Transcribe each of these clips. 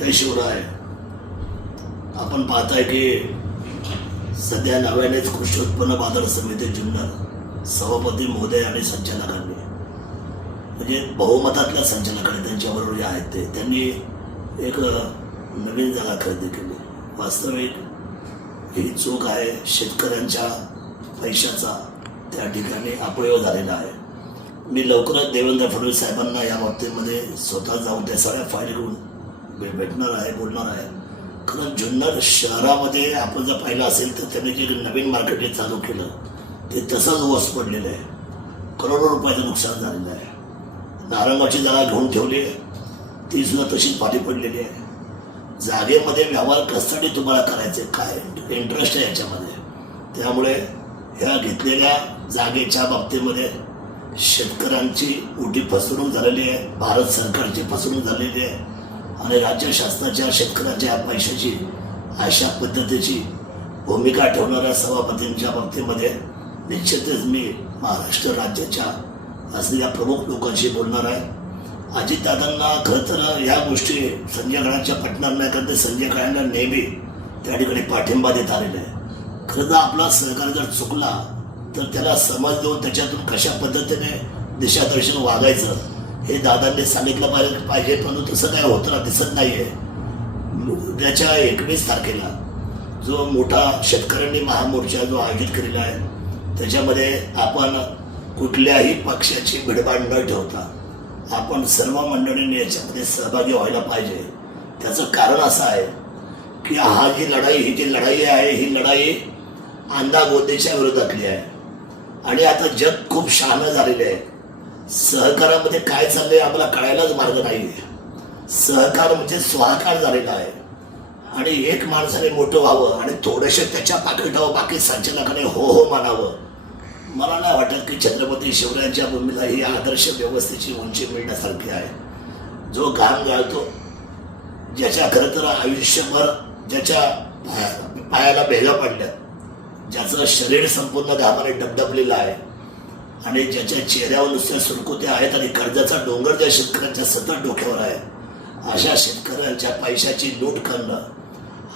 जय शिवराय आपण पाहताय की सध्या नव्यानेच कृषी उत्पन्न बाजार समिती जुन्नर सभापती महोदय आणि संचालकांनी म्हणजे बहुमतातल्या संचालकांनी त्यांच्याबरोबर जे आहेत ते त्यांनी एक नवीन जागा खरेदी केली वास्तविक ही चूक आहे शेतकऱ्यांच्या पैशाचा त्या ठिकाणी अपयोग झालेला आहे मी लवकरच देवेंद्र फडणवीस साहेबांना या बाबतीमध्ये स्वतः जाऊन त्या सगळ्या फाईल घेऊन भेटणार आहे बोलणार आहे कारण जुन्नर शहरामध्ये आपण जर पाहिलं असेल तर त्यांनी जे नवीन मार्केट चालू केलं ते तसंच वस पडलेलं आहे करोडो रुपयाचं नुकसान झालेलं आहे नारंगाची जागा घेऊन ठेवली आहे ती सुद्धा तशीच पाठी पडलेली आहे जागेमध्ये व्यवहार कसाठी तुम्हाला करायचे काय इंटरेस्ट आहे याच्यामध्ये त्यामुळे ह्या घेतलेल्या जागेच्या बाबतीमध्ये शेतकऱ्यांची उठी फसवणूक झालेली आहे भारत सरकारची फसवणूक झालेली आहे आणि राज्य शासनाच्या शेतकऱ्याच्या पैशाची अशा पद्धतीची भूमिका ठेवणाऱ्या सभापतींच्या बाबतीमध्ये निश्चितच मी महाराष्ट्र राज्याच्या असलेल्या प्रमुख लोकांशी बोलणार आहे अजितदादांना खरं तर ह्या गोष्टी संजय पटणार नाही ते संजय गाळांना नेहमी त्या ठिकाणी पाठिंबा देत आलेला आहे खरं तर आपला सहकार जर चुकला तर त्याला समज देऊन त्याच्यातून कशा पद्धतीने दिशादर्शन वागायचं हे दादांनी सांगितलं पाहिजे पाहिजे पण तसं काय ना दिसत नाही आहे उद्याच्या एकवीस तारखेला जो मोठा शेतकऱ्यांनी महामोर्चा जो आयोजित केलेला आहे त्याच्यामध्ये आपण कुठल्याही पक्षाची भिडभाड न ठेवता आपण सर्व मंडळींनी याच्यामध्ये सहभागी व्हायला पाहिजे त्याचं कारण असं आहे की हा जी लढाई ही जी लढाई आहे ही लढाई अंधागोंदीच्या विरोधातली आहे आणि आता जग खूप शहाणं झालेले आहे सहकारामध्ये काय चाललंय आम्हाला कळायलाच मार्ग नाही सहकार म्हणजे स्वाकार झालेला आहे आणि एक माणसाने मोठं व्हावं आणि थोडेसे त्याच्या पाकिटावं बाकी संचालकाने हो हो म्हणावं मला नाही वाटत की छत्रपती शिवरायांच्या भूमीला ही आदर्श व्यवस्थेची उंची मिळण्यासारखी आहे जो घाम घालतो ज्याच्या खरं तर आयुष्यभर ज्याच्या पायाला भेगा पडल्या ज्याचं शरीर संपूर्ण घामाने डबडबलेलं आहे आणि ज्याच्या चेहऱ्यावर नुसत्या सुरकुत्या आहेत आणि कर्जाचा डोंगर ज्या शेतकऱ्यांच्या सतत डोक्यावर आहे अशा शेतकऱ्यांच्या पैशाची लूट करणं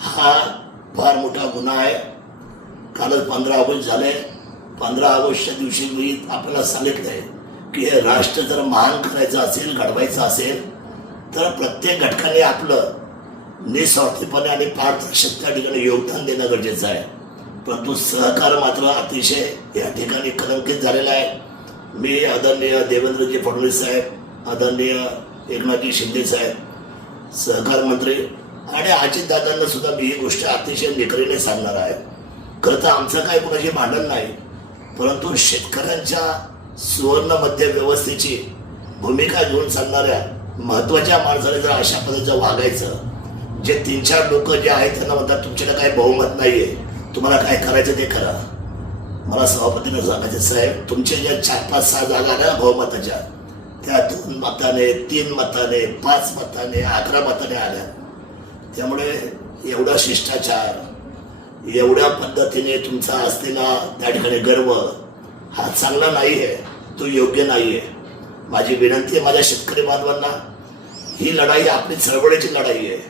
हा फार मोठा गुन्हा आहे कालच पंधरा ऑगस्ट झाले पंधरा ऑगस्टच्या दिवशी मी आपल्याला सांगितलं की हे राष्ट्र जर महान करायचं असेल घडवायचं असेल तर प्रत्येक घटकाने आपलं निस्वार्थीपणे आणि पारदर्शक त्या ठिकाणी योगदान देणं गरजेचं आहे परंतु सहकार मात्र अतिशय या ठिकाणी कलंकित झालेला आहे मी आदरणीय देवेंद्रजी फडणवीस साहेब आदरणीय एकनाथजी शिंदे साहेब सहकार मंत्री आणि अजितदादांना सुद्धा मी ही गोष्ट अतिशय निकरीने सांगणार आहे खरं तर आमचं काय कुणाशी भांडण नाही परंतु शेतकऱ्यांच्या सुवर्ण मध्य व्यवस्थेची भूमिका घेऊन सांगणाऱ्या महत्त्वाच्या माणसाने जर अशा पद्धतीचं वागायचं जे तीन चार लोक जे आहेत त्यांना म्हणतात तुमच्याकडे काही बहुमत नाही आहे तुम्हाला काय करायचं ते करा मला सभापतीनं सांगायचे साहेब तुमच्या ज्या चार पाच सहा जागा ना बहुमताच्या त्या दोन मताने तीन मताने पाच मताने अकरा मताने आल्या त्यामुळे एवढा शिष्टाचार एवढ्या पद्धतीने तुमचा असलेला त्या ठिकाणी गर्व हा चांगला नाही आहे तो योग्य नाही आहे माझी विनंती आहे माझ्या शेतकरी बांधवांना ही लढाई आपली चळवळीची लढाई आहे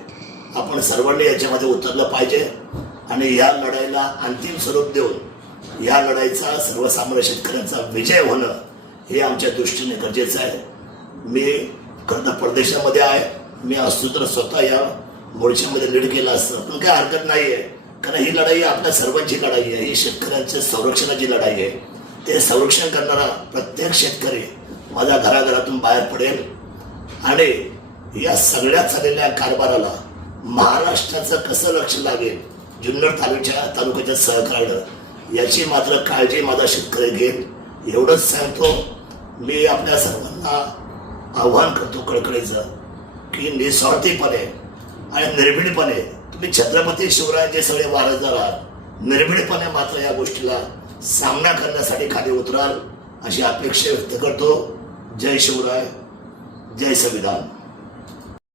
आपण सर्वांनी याच्यामध्ये उतरलं पाहिजे आणि या लढाईला अंतिम स्वरूप देऊन या लढाईचा सर्वसामान्य शेतकऱ्यांचा विजय होणं हे आमच्या दृष्टीने गरजेचं आहे मी खरं परदेशामध्ये आहे मी असतो तर स्वतः या मोर्चामध्ये लीड केला असतं पण काही हरकत नाही आहे कारण ही लढाई आपल्या सर्वांची लढाई आहे ही शेतकऱ्यांच्या संरक्षणाची लढाई आहे ते संरक्षण करणारा प्रत्येक शेतकरी माझ्या घराघरातून बाहेर पडेल आणि या सगळ्यात झालेल्या कारभाराला महाराष्ट्राचं कसं लक्ष लागेल जुन्नर तालुक्या तालुक्याच्या सहकार्यानं याची मात्र काळजी माझा शेतकरी घेत एवढंच सांगतो मी आपल्या सर्वांना आव्हान करतो कडकडीचं की निस्वार्थीपणे आणि निर्भीडपणे तुम्ही छत्रपती शिवरायांचे सगळे वारस आहात निर्भीडपणे मात्र या गोष्टीला सामना करण्यासाठी खाली उतराल अशी अपेक्षा व्यक्त करतो जय शिवराय जय संविधान